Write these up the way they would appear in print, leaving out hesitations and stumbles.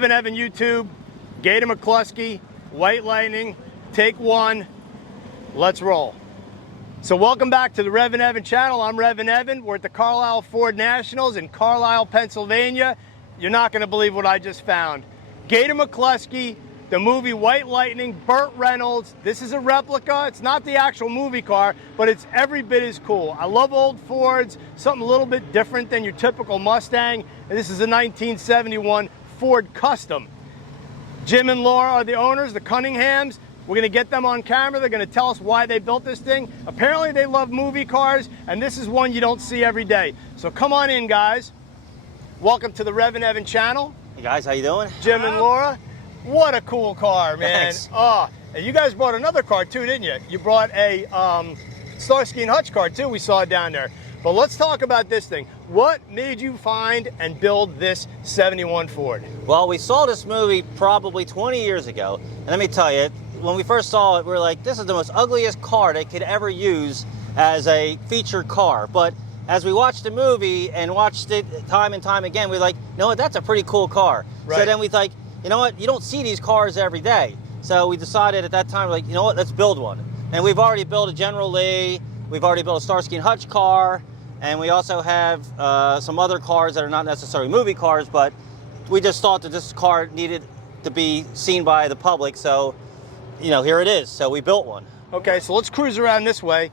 REVan YouTube, Gator McKlusky, White Lightning, take one. Let's roll. So welcome back to the REVan channel. I'm REVan. We're at the Carlisle Ford Nationals in Carlisle, Pennsylvania. You're not going to believe what I just found. Gator McKlusky, the movie White Lightning, Burt Reynolds. This is a replica. It's not the actual movie car, but it's every bit as cool. I love old Fords, something a little bit different than your typical Mustang. And this is a 1971 Ford Custom. Jim and Laura are the owners, the Cunninghams. We're going to get them on camera. They're going to tell us why they built this thing. Apparently they love movie cars, and this is one you don't see every day. So come on in, guys. Welcome to the REVan channel. Hey guys, how you doing? Jim and Laura. What a cool car, man. Thanks. Oh, and you guys brought another car too, didn't you? You brought a Starsky and Hutch car too. We saw it down there. But let's talk about this thing. What made you find and build this 71 Ford? Well, we saw this movie probably 20 years ago. And let me tell you, when we first saw it, we were like, this is the most ugliest car they could ever use as a featured car. But as we watched the movie and watched it time and time again, we were like, you know what, that's a pretty cool car. Right. So then we thought, you know what, you don't see these cars every day. So we decided at that time, like, you know what, let's build one. And we've already built a General Lee, we've already built a Starsky and Hutch car, and we also have some other cars that are not necessarily movie cars, but we just thought that this car needed to be seen by the public, so, you know, here it is. So we built one. Okay, so let's cruise around this way.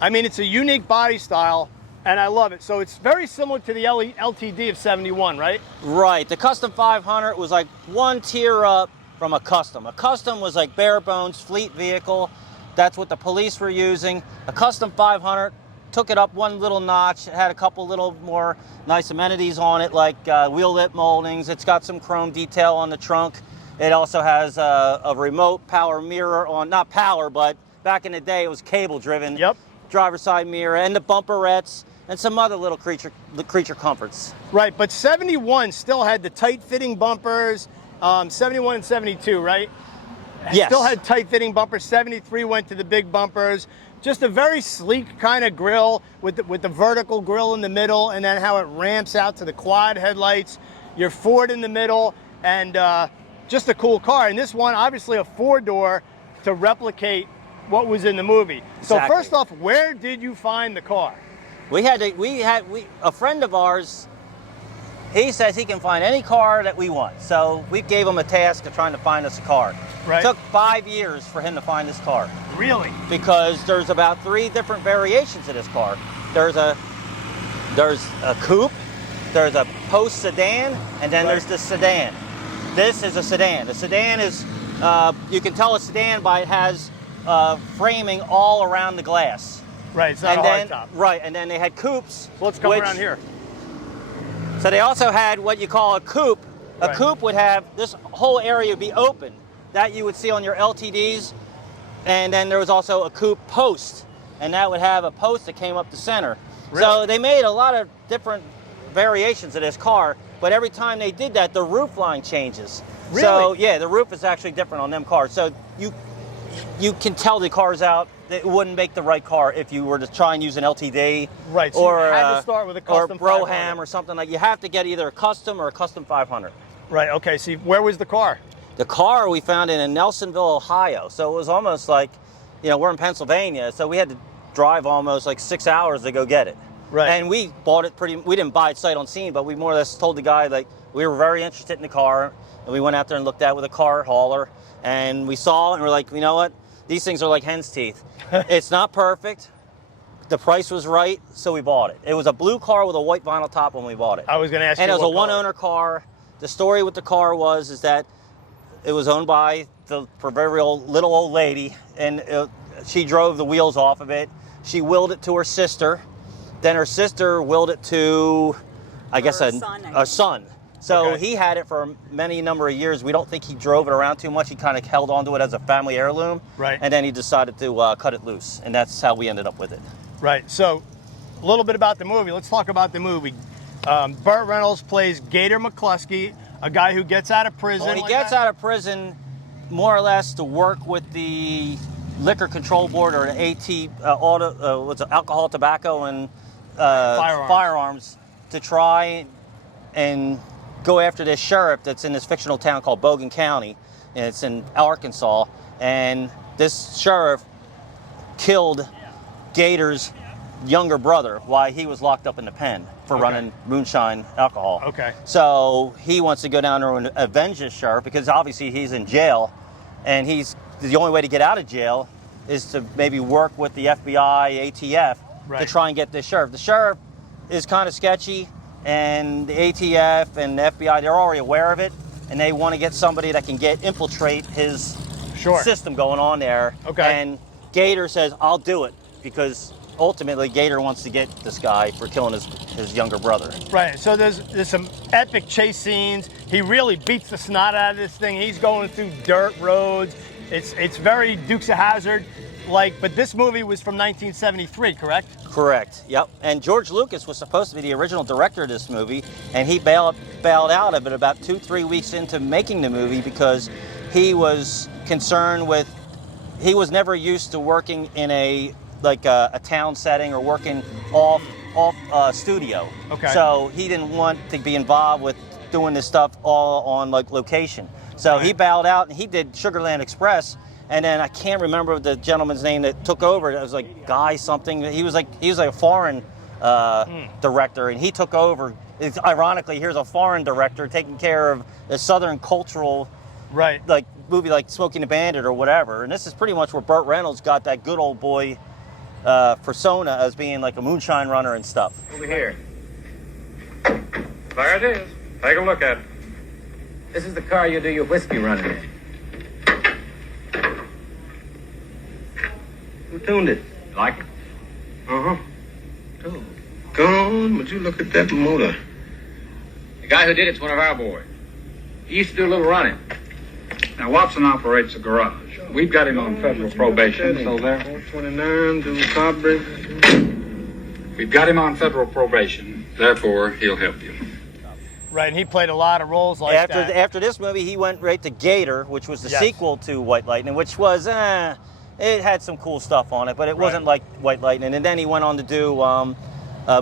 I mean, it's a unique body style, and I love it. So it's very similar to the LTD of 71, right? Right. The Custom 500 was like one tier up from a Custom. A Custom was like bare bones, fleet vehicle. That's what the police were using. A Custom 500 took it up one little notch. It had a couple little more nice amenities on it, like wheel lip moldings. It's got some chrome detail on the trunk. It also has a remote power mirror on, not power, but back in the day it was cable driven. Yep. Driver's side mirror and the bumperettes and some other little creature comforts. Right, but 71 still had the tight fitting bumpers, 71 and 72, right? Yes. Still had tight fitting bumpers. 73 went to the big bumpers. Just a very sleek kind of grille with the vertical grille in the middle, and then how it ramps out to the quad headlights. Your Ford in the middle, and just a cool car. And this one, obviously a four-door to replicate what was in the movie. Exactly. So first off, where did you find the car? A friend of ours, he says he can find any car that we want. So we gave him a task of trying to find us a car. Right. It took 5 years for him to find this car. Really? Because there's about 3 different variations of this car. There's a coupe, there's a post sedan, and then there's the sedan. This is a sedan. The sedan is, you can tell a sedan by it has framing all around the glass. Right, it's not a hardtop. Right, and then they had coupes. So let's come around here. So they also had what you call a coupe. A coupe would have, this whole area would be open. That you would see on your LTDs. And then there was also a coupe post. And that would have a post that came up the center. Really? So they made a lot of different variations of this car. But every time they did that, the roof line changes. Really? So yeah, the roof is actually different on them cars. So you can tell the car's out. It wouldn't make the right car if you were to try and use an LTD. Right, so you had to start with a Custom 500. Or Brougham or something like. You have to get either a Custom or a Custom 500. Right, okay, so where was the car? The car we found in Nelsonville, Ohio. So it was almost like, you know, we're in Pennsylvania, so we had to drive almost like 6 hours to go get it. Right. And we bought it we didn't buy it sight unseen, but we more or less told the guy, like, we were very interested in the car, and we went out there and looked at it with a car hauler, and we saw it, and we're like, you know what? These things are like hen's teeth. It's not perfect. The price was right, so we bought it. It was a blue car with a white vinyl top when we bought it. I was going to ask you what color. And it was a one-owner car. The story with the car is that it was owned by the proverbial little old lady, and she drove the wheels off of it. She willed it to her sister. Then her sister willed it to, I guess, a son. So he had it for many number of years. We don't think he drove it around too much. He kind of held onto it as a family heirloom. Right. And then he decided to cut it loose. And that's how we ended up with it. Right. So a little bit about the movie. Let's talk about the movie. Burt Reynolds plays Gator McKlusky, a guy who gets out of prison. Well, he gets out of prison more or less to work with the Liquor Control Board, or the Alcohol, Tobacco, and Firearms to try and go after this sheriff that's in this fictional town called Bogan County, and it's in Arkansas. And this sheriff killed Gator's younger brother while he was locked up in the pen for running Moonshine alcohol. Okay. So he wants to go down there and avenge this sheriff because obviously he's in jail, and the only way to get out of jail is to maybe work with the FBI, ATF to try and get this sheriff. The sheriff is kind of sketchy, and the ATF and the FBI, they're already aware of it, and they want to get somebody that can infiltrate his system going on there. Okay. And Gator says, I'll do it, because ultimately Gator wants to get this guy for killing his younger brother. Right, so there's some epic chase scenes. He really beats the snot out of this thing. He's going through dirt roads. It's very Dukes of Hazzard like, but this movie was from 1973, correct? Correct, yep. And George Lucas was supposed to be the original director of this movie, and he bailed out of it about 2-3 weeks into making the movie because he was concerned with, he was never used to working in a town setting or working off studio. Okay. So he didn't want to be involved with doing this stuff all on location. So he bowed out, and he did Sugarland Express. And then I can't remember the gentleman's name that took over. It was like Guy something. He was like a foreign director, and he took over. Ironically, here's a foreign director taking care of the Southern cultural, movie like Smokey and the Bandit or whatever. And this is pretty much where Burt Reynolds got that good old boy persona as being like a moonshine runner and stuff. Over here. There it is. Take a look at it. This is the car you do your whiskey running in. Who tuned it? You like it? Uh-huh. Cool. Go on, would you look at that motor? The guy who did it's one of our boys. He used to do a little running. Now, Watson operates a garage. We've got him on federal probation, so there. 429, do carburetor. We've got him on federal probation, therefore he'll help you. Right, and he played a lot of roles like that. After this movie, he went right to Gator, which was the sequel to White Lightning, which was, it had some cool stuff on it, but it wasn't like White Lightning. And then he went on to do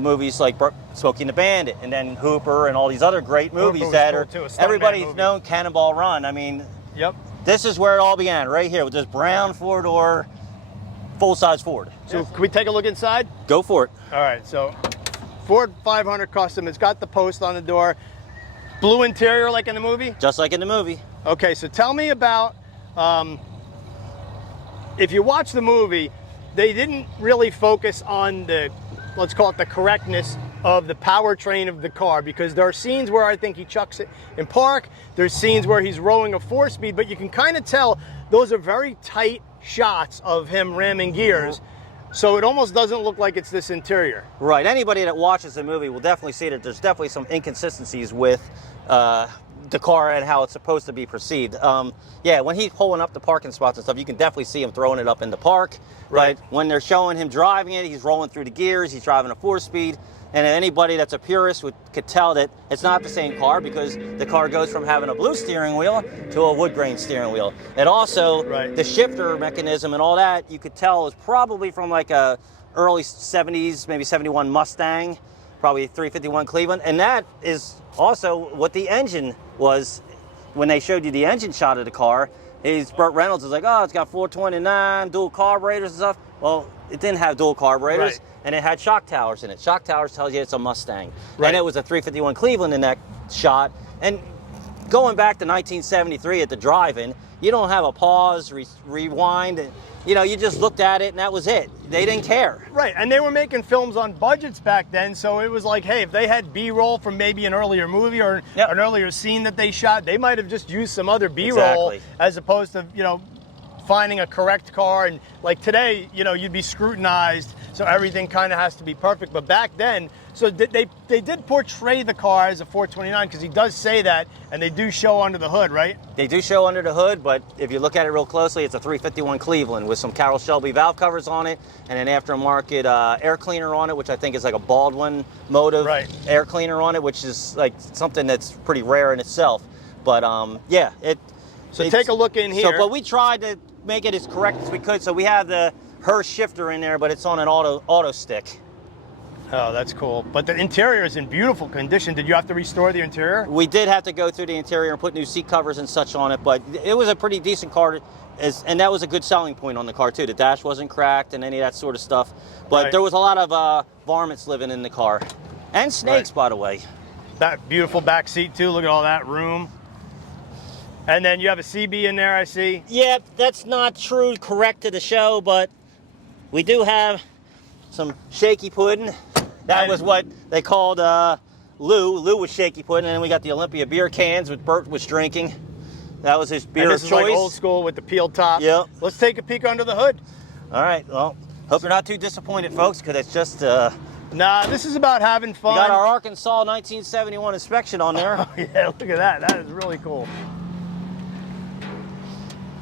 movies like Smokey and the Bandit, and then Hooper, and all these other great movies that are everybody's known. Cannonball Run. I mean, this is where it all began, right here with this brown four-door, full-size Ford. So can we take a look inside? Go for it. All right, so Ford 500 Custom. It's got the post on the door. Blue interior like in the movie? Just like in the movie. Okay, so tell me about, if you watch the movie, they didn't really focus on the, let's call it the correctness of the powertrain of the car, because there are scenes where I think he chucks it in park. There's scenes where he's rolling a 4-speed, but you can kind of tell those are very tight shots of him ramming gears. So it almost doesn't look like it's this interior. Right. Anybody that watches the movie will definitely see that there's definitely some inconsistencies with the car and how it's supposed to be perceived. Yeah, when he's pulling up the parking spots and stuff, you can definitely see him throwing it up in the park. Right. When they're showing him driving it, he's rolling through the gears, he's driving a 4-speed. And anybody that's a purist could tell that it's not the same car, because the car goes from having a blue steering wheel to a wood grain steering wheel. And also, the shifter mechanism and all that, you could tell is probably from like a early 70s, maybe 71 Mustang, probably 351 Cleveland. And that is also what the engine was when they showed you the engine shot of the car. Burt Reynolds is like, oh, it's got 429, dual carburetors and stuff. Well, it didn't have dual carburetors, and it had shock towers in it. Shock towers tells you it's a Mustang. And it was a 351 Cleveland in that shot. And going back to 1973 at the drive-in, you don't have a pause, rewind, and, you just looked at it and that was it. They didn't care. Right, and they were making films on budgets back then, so it was like, hey, if they had B-roll from maybe an earlier movie or an earlier scene that they shot, they might have just used some other B-roll as opposed to, finding a correct car. And like today, you'd be scrutinized, so everything kind of has to be perfect. But back then, so they did portray the car as a 429, because he does say that, and they do show under the hood, right? They do show under the hood, but if you look at it real closely, it's a 351 Cleveland with some Carroll Shelby valve covers on it, and an aftermarket air cleaner on it, which I think is like a Baldwin motive air cleaner on it, which is like something that's pretty rare in itself. But So take a look in here. But we tried to make it as correct as we could. So we have her shifter in there, but it's on an auto stick. Oh, that's cool. But the interior is in beautiful condition. Did you have to restore the interior? We did have to go through the interior and put new seat covers and such on it, but it was a pretty decent car, and that was a good selling point on the car too. The dash wasn't cracked and any of that sort of stuff, but there was a lot of varmints living in the car, and snakes, by the way. That beautiful back seat too. Look at all that room. And then you have a CB in there, I see. Yeah, that's not true, correct to the show, but we do have some shaky pudding. That was what they called Lou. Lou was shaky pudding, and then we got the Olympia beer cans that Burt was drinking. That was his beer and of this choice. Is like old school with the peeled top. Yep. Let's take a peek under the hood. All right, well, hope you're not too disappointed, folks, because it's just... Nah, this is about having fun. We got our Arkansas 1971 inspection on there. Oh, yeah, look at that. That is really cool.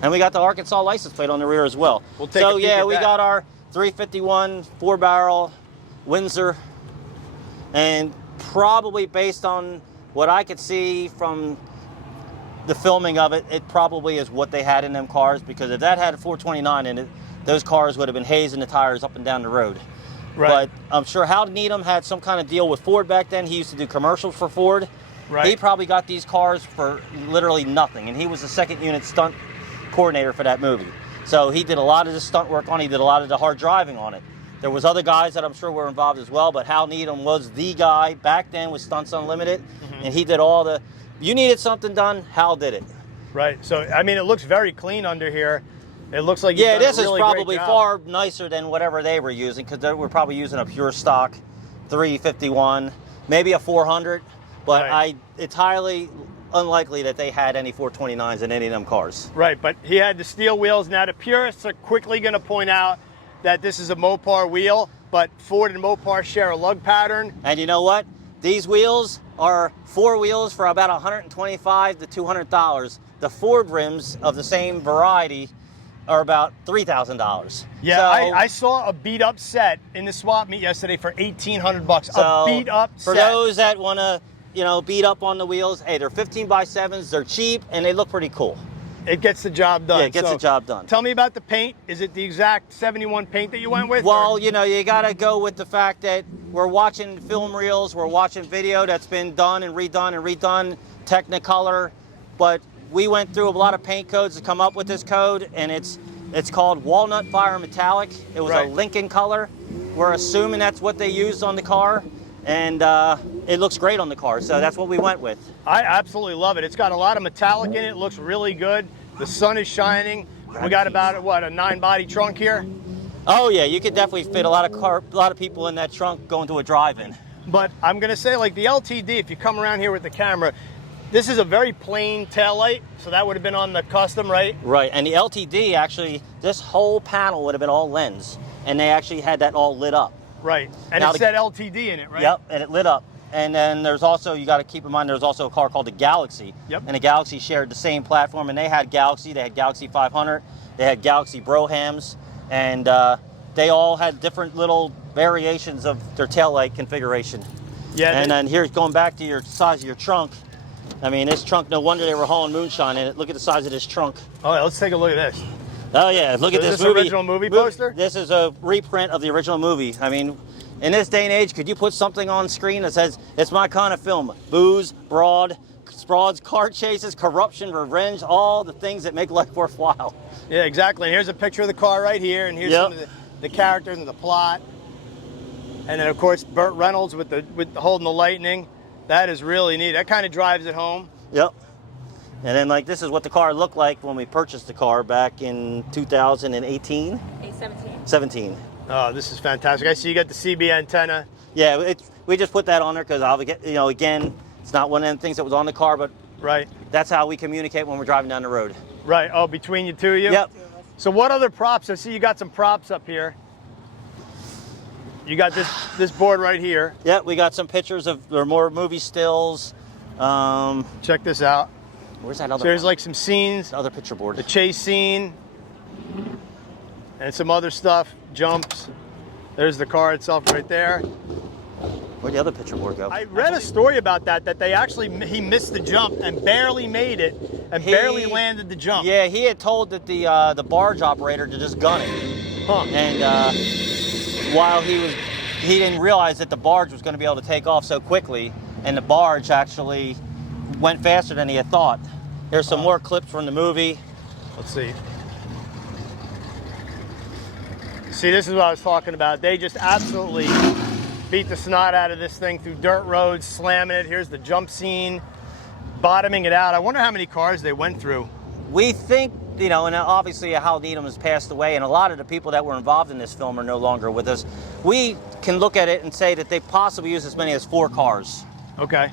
And we got the Arkansas license plate on the rear as well. We'll take a peek at we that. got our 351 4-barrel Windsor, and probably based on what I could see from the filming of it, it probably is what they had in them cars, because if that had a 429 in it, those cars would have been hazing the tires up and down the road. Right. But I'm sure Hal Needham had some kind of deal with Ford back then. He used to do commercials for Ford. Right. He probably got these cars for literally nothing, and he was the second unit stunt coordinator for that movie. So he did a lot of the stunt work on it. He did a lot of the hard driving on it. There was other guys that I'm sure were involved as well, but Hal Needham was the guy back then with Stunts Unlimited, and he did all the... You needed something done, Hal did it. Right. So, I mean, it looks very clean under here. It looks like Yeah, this really is probably far nicer than whatever they were using, because they were probably using a pure stock 351, maybe a 400, but Right. it's highly unlikely that they had any 429s in any of them cars. Right, but he had the steel wheels. Now, the purists are quickly going to point out that this is a Mopar wheel, but Ford and Mopar share a lug pattern. And you know what? These wheels are 4 wheels for about $125 to $200. The Ford rims of the same variety are about $3,000. Yeah, So, I saw a beat-up set in the swap meet yesterday for $1,800. so a beat-up set. For those that want to, beat up on the wheels, hey, they're 15x7s. They're cheap and they look pretty cool. It gets the job done. Yeah, it gets the job done. Tell me about the paint. Is it the exact 71 paint that you went with? Well, or? you got to go with the fact that we're watching film reels, we're watching video that's been done and redone, Technicolor, but we went through a lot of paint codes to come up with this code, and it's called Walnut Fire Metallic. It was Right. a Lincoln color. We're assuming that's what they used on the car, and it looks great on the car, so that's what we went with. I absolutely love it. It's got a lot of metallic in it. It looks really good. The sun is shining. We got about, what, a 9-body trunk here? Oh yeah, you could definitely fit a lot of people in that trunk going to a drive-in. But I'm going to say, like the LTD, if you come around here with the camera, this is a very plain taillight, so that would have been on the custom, right? Right, and the LTD actually, this whole panel would have been all lens, and they actually had that all lit up. Right, and Now it said LTD in it, right? Yep, and it lit up. And then there's also, you got to keep in mind, there's also a car called the Galaxy. Yep. And the Galaxy shared the same platform, and they had Galaxy 500, they had Galaxy Brohams, and they all had different little variations of their taillight configuration. Yeah. And then here's going back to your size of your trunk. I mean, this trunk, no wonder they were hauling Moonshine in it. Look at the size of this trunk. Oh, yeah, let's take a look at this. Oh yeah, look at Is this this movie. original movie poster? This is a reprint of the original movie. I mean, in this day and age, could you put something on screen that says, it's my kind of film? Booze, frauds, car chases, corruption, revenge, all the things that make life worthwhile. Yeah, exactly. And here's a picture of the car right here, and here's Yep. some of the characters and the plot. And then, of course, Burt Reynolds with the holding the lightning. That is really neat. That kind of drives it home. Yep. And then, like, this is what the car looked like when we purchased the car back in 2018? 17. Oh, this is fantastic. I see you got the CB antenna. Yeah, we just put that on there because, again, it's not one of them things that was on the car, but Right, that's how we communicate when we're driving down the road. right. Oh, between you two of you? Yep. So what other props? I see you got some props up here. You got this board right here. Yeah, we got some pictures of, or more movie stills. Check this out. Where's that other So there's one? like some scenes, The other picture board. the chase scene, and some other stuff, jumps. There's the car itself right there. Where'd the other picture board go? I read a story about that he missed the jump and barely made it and barely landed the jump. Yeah, he had told that the barge operator to just gun it. Huh. And while he was he didn't realize that the barge was going to be able to take off so quickly, and the barge actually went faster than he had thought. Here's some more clips from the movie. Let's see. See, this is what I was talking about. They just absolutely beat the snot out of this thing through dirt roads, slamming it. Here's the jump scene, bottoming it out. I wonder how many cars they went through. We think, you know, and obviously Hal Needham has passed away, and a lot of the people that were involved in this film are no longer with us. We can look at it and say that they possibly used as many as 4 cars. Okay.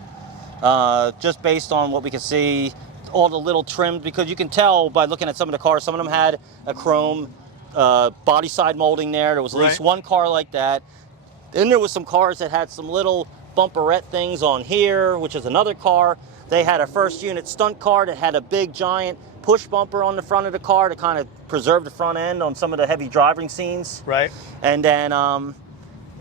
Just based on what we can see, all the little trims, because you can tell by looking at some of the cars, some of them had a chrome body side molding there. There was at least one car like that. Then there was some cars that had some little bumperette things on here, which is another car. They had a first unit stunt car that had a big giant push bumper on the front of the car to kind of preserve the front end on some of the heavy driving scenes. Right. And then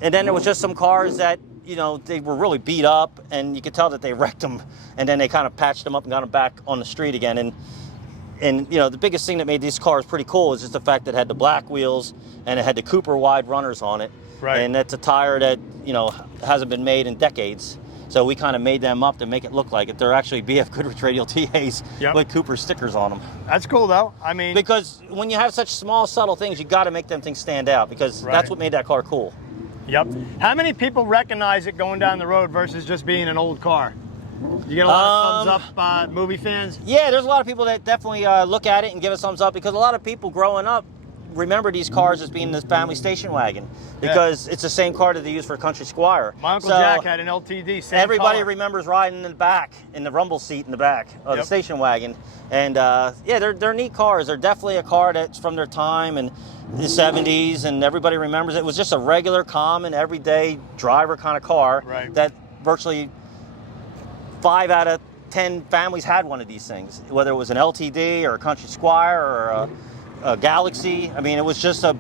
there was just some cars that, you know, they were really beat up, and you could tell that they wrecked them, and then they kind of patched them up and got them back on the street again. And you know, the biggest thing that made these cars pretty cool is just the fact that it had the black wheels and it had the Cooper wide runners on it. Right. And that's a tire that, you know, hasn't been made in decades. So we kind of made them up to make it look like it. They're actually BF Goodrich Radial TAs with Cooper stickers on them. That's cool, though. I mean, because when you have such small, subtle things, you got to make them things stand out, because that's what made that car cool. Yep. How many people recognize it going down the road versus just being an old car? You get a lot of thumbs up, movie fans? Yeah, there's a lot of people that definitely look at it and give us thumbs up, because a lot of people growing up remember these cars as being this family station wagon, because it's the same car that they use for Country Squire. My Uncle Jack had an LTD, same everybody color. Remembers riding in the back, in the rumble seat in the back of the station wagon. And yeah, they're neat cars. They're definitely a car that's from their time and the 70s, and everybody remembers it. It was just a regular, common, everyday driver kind of car that virtually 5 out of 10 families had one of these things, whether it was an LTD or a Country Squire or a Galaxy. I mean, it was just a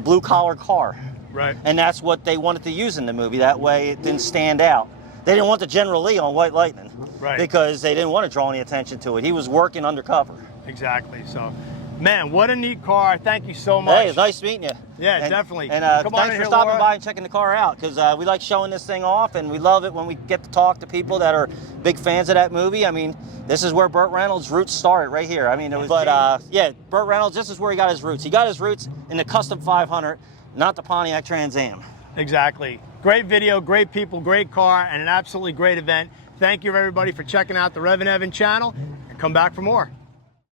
blue collar car. Right. And that's what they wanted to use in the movie. That way it didn't stand out. They didn't want the General Lee on White Lightning. Right. Because they didn't want to draw any attention to it. He was working undercover. Exactly. So, man, what a neat car. Thank you so much. Hey, it's nice meeting you. Yeah, definitely. And here, thanks for stopping Laura. by and checking the car out, because we like showing this thing off, and we love it when we get to talk to people that are big fans of that movie. I mean, this is where Burt Reynolds' roots started, right here. I mean, it was, yeah, Burt Reynolds, this is where he got his roots. He got his roots in the Custom 500, not the Pontiac Trans Am. Exactly. Great video, great people, great car, and an absolutely great event. Thank you, everybody, for checking out the REVan channel, and come back for more.